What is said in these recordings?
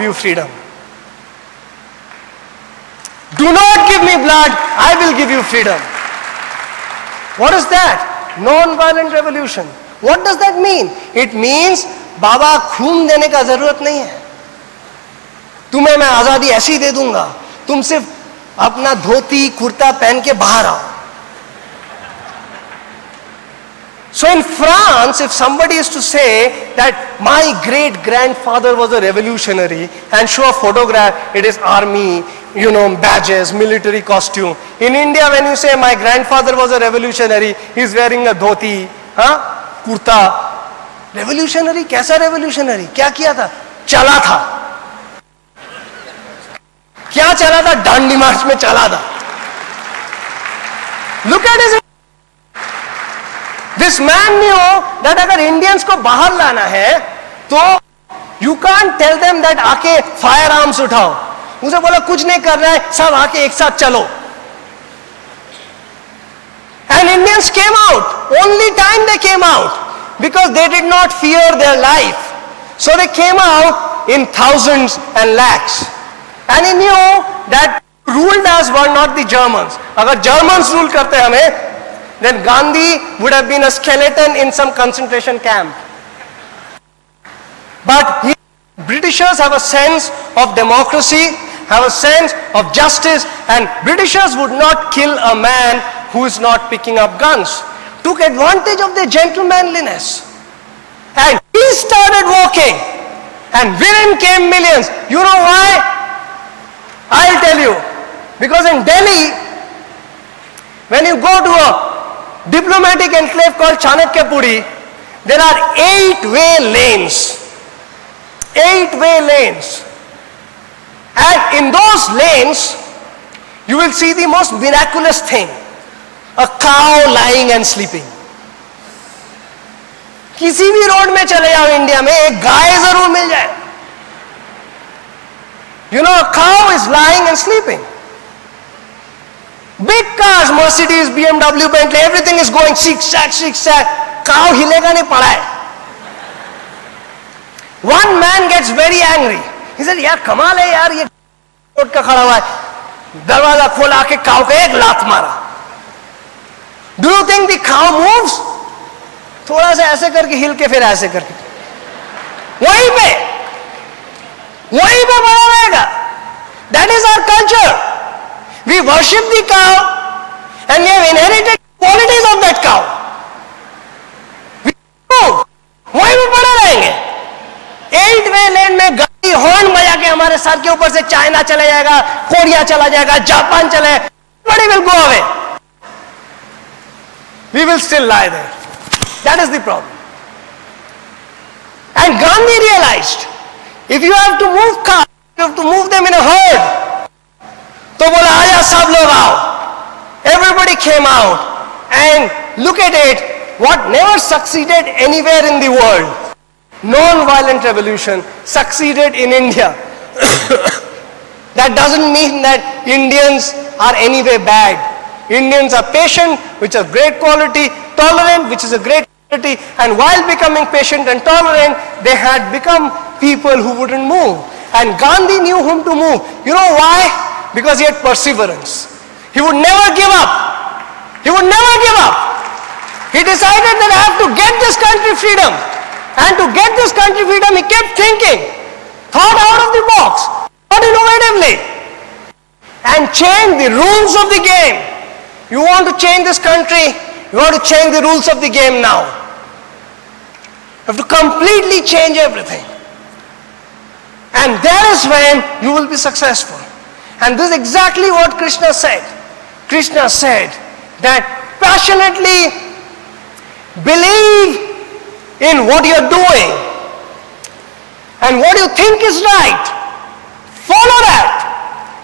give you freedom. Do not give me blood, I will give you freedom. What is that? Non-violent revolution. What does that mean? It means बाबा खून देने का जरूरत नहीं है, तुम्हें मैं आजादी ऐसी दे दूंगा, तुम सिर्फ अपना धोती कुर्ता पहन के बाहर आओ. So in France, if somebody is to say that my great grandfather was a revolutionary and show a photograph, it is army, badges, military costume. In India, when you say my grandfather was a revolutionary, he is wearing a dhoti, kurta. Revolutionary? कैसा revolutionary? क्या किया था? चला था. क्या चला था? डांडी मार्च में चला था. Look at his. This man knew that अगर Indians को बाहर लाना है, तो you can't tell them that आके firearms उठाओ. उसे बोला कुछ नहीं कर रहा है, सब आके एक साथ चलो. And Indians came out. Only time they came out. Because they did not fear their life. So they came out in thousands and lakhs. And he knew that ruled us were not the Germans. अगर Germans rule करते हमें, then Gandhi would have been a skeleton in some concentration camp. But Britishers have a sense of democracy, have a sense of justice, and Britishers would not kill a man who is not picking up guns. Took advantage of their gentlemanliness. And he started walking. And within came millions. You know why? I'll tell you. Because in Delhi, when you go to a diplomatic enclave called Chanakyapuri, there are 8-way lanes. 8-way lanes. And in those lanes, you will see the most miraculous thing. A cow lying and sleeping. किसी भी road में चले जाओ India में एक गाय जरूर मिल जाए. A cow is lying and sleeping. Big cars, Mercedes, BMW, Bentley, everything is going zigzag, zigzag. Cow हिलेगा नहीं पड़ा है. One man gets very angry. He said, यार कमाल है यार, ये रोड का खड़ा हुआ है. दरवाजा खोला के काऊ को एक लात मारा. Do you think the cow moves? थोड़ा सा ऐसे करके हिल के फिर ऐसे करके वहीं पे बना रहेगा. That is our culture. We worship the cow and we have inherited qualities of that cow. We move. वहीं पे बना रहेंगे. 8-way lane में गाड़ी हॉर्न बजा के हमारे सर के ऊपर से चाइना चला जाएगा, कोरिया चला जाएगा, जापान चला जाएगा. Everybody will go away. We will still lie there. That is the problem. And Gandhi realized, if you have to move cars, you have to move them in a herd. तो बोला आजा सब लोग आओ. Everybody came out. And look at it, what never succeeded anywhere in the world. Non-violent revolution succeeded in India. That doesn't mean that Indians are anyway bad. Indians are patient, which is a great quality, tolerant, which is a great quality, and while becoming patient and tolerant, they had become people who wouldn't move. And Gandhi knew whom to move. You know why? Because he had perseverance. He would never give up. He would never give up. He decided that I have to get this country freedom. And to get this country freedom, he kept thinking, thought out of the box, thought innovatively, and changed the rules of the game. You want to change this country, you want to change the rules of the game now. You have to completely change everything. And that is when you will be successful. And this is exactly what Krishna said. Krishna said that passionately believe in what you are doing and what you think is right. Follow that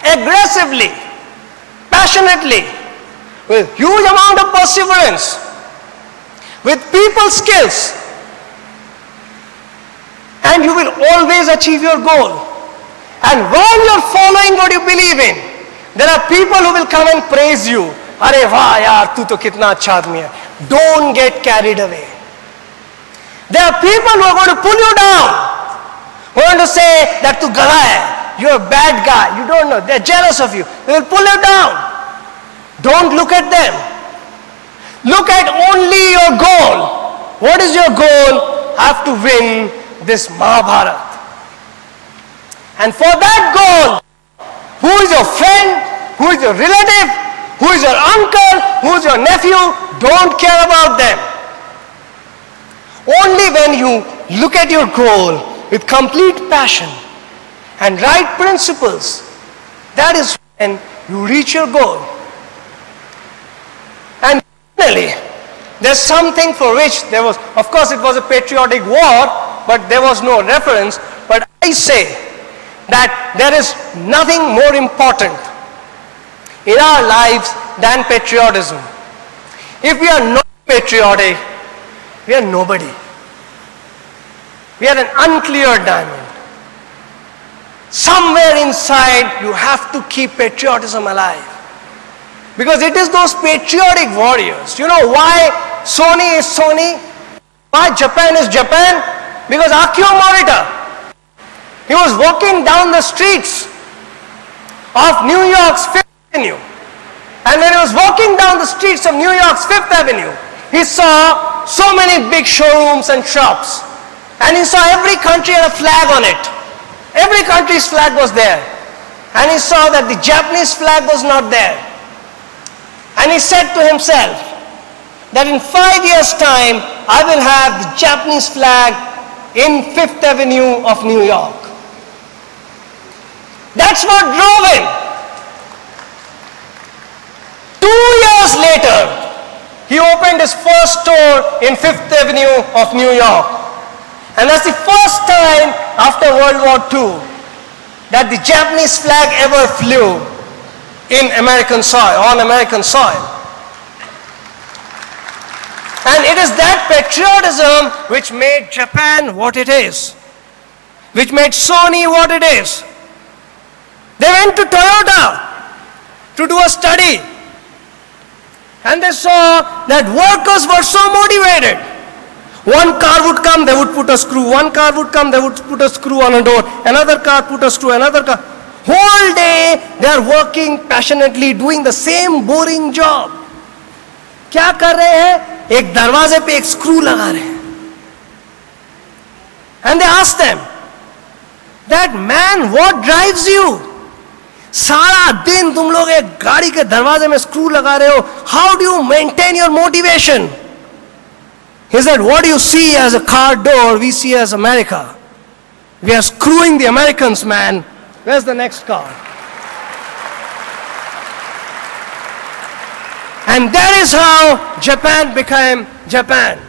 aggressively, passionately, with huge amount of perseverance, with people skills, and you will always achieve your goal. And while you are following what you believe in, there are people who will come and praise you. Arey wah yaar, tu to kitna acha aadmi hai. Don't get carried away. There are people who are going to pull you down, who want to say that tu gala hai, you're a bad guy, you don't know, they're jealous of you, they will pull you down. Don't look at them. Look at only your goal. What is your goal? I have to win this Mahabharata. And for that goal, who is your friend, who is your relative, who is your uncle, who is your nephew, don't care about them. Only when you look at your goal with complete passion and right principles, that is when you reach your goal. And finally, there's something for which there was, of course it was a patriotic war, but there was no reference. But I say that there is nothing more important in our lives than patriotism. If we are not patriotic, we are nobody. We are an unclear diamond. Somewhere inside you have to keep patriotism alive. Because it is those patriotic warriors. You know why Sony is Sony? Why Japan is Japan? Because Akio Morita, he was walking down the streets of New York's 5th Avenue. And when he was walking down the streets of New York's 5th Avenue, he saw so many big showrooms and shops. And he saw every country had a flag on it. Every country's flag was there. And he saw that the Japanese flag was not there. And he said to himself that in 5 years' time, I will have the Japanese flag in 5th Avenue of New York. That's what drove him. 2 years later, he opened his first store in 5th Avenue of New York. And that's the first time after World War II that the Japanese flag ever flew in American soil, on American soil. And it is that patriotism which made Japan what it is, which made Sony what it is. They went to Toyota to do a study, and they saw that workers were so motivated. One car would come, they would put a screw. One car would come, they would put a screw on a door. Another car put a screw, another car. Whole day they are working passionately, doing the same boring job. क्या कर रहे हैं? एक दरवाजे पे एक screw लगा रहे हैं. And they asked them, that man, what drives you? सारा दिन तुम लोग एक गाड़ी के दरवाजे में screw लगा रहे हो. How do you maintain your motivation? He said, what do you see as a car door, we see as America. We are screwing the Americans, man. Where's the next car? And that is how Japan became Japan.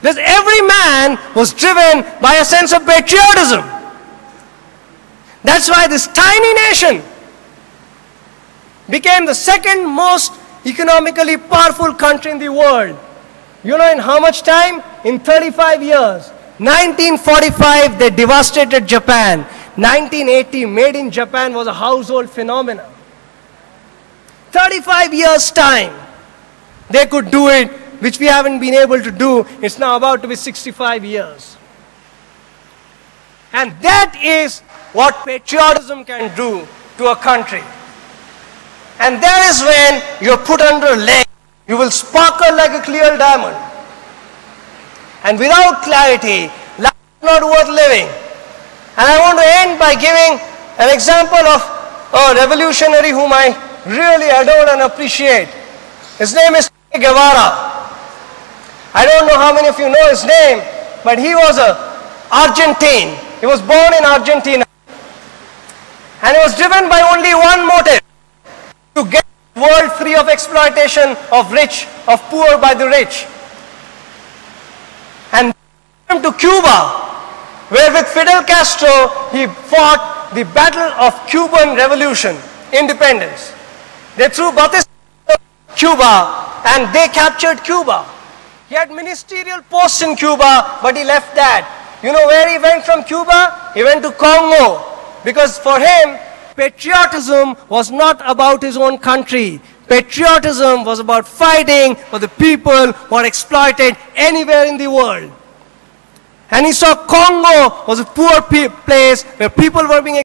Because every man was driven by a sense of patriotism. That's why this tiny nation became the second most economically powerful country in the world. You know in how much time? In 35 years. 1945, they devastated Japan. 1980, made in Japan was a household phenomenon. 35 years' time, they could do it, which we haven't been able to do. It's now about to be 65 years. And that is what patriotism can do to a country. And that is when you're put under leg. You will sparkle like a clear diamond. And without clarity, life is not worth living. And I want to end by giving an example of a revolutionary whom I really adore and appreciate. His name is Che Guevara. I don't know how many of you know his name, but he was an Argentine. He was born in Argentina. And he was driven by only one motive: to get the world free of exploitation of rich, of poor by the rich. And came to Cuba, where with Fidel Castro, he fought the battle of Cuban Revolution, independence. They threw Batista to Cuba, and they captured Cuba. He had ministerial posts in Cuba, but he left that. You know where he went from Cuba? He went to Congo, because for him, patriotism was not about his own country. Patriotism was about fighting for the people who are exploited anywhere in the world. And he saw Congo was a poor place where people were being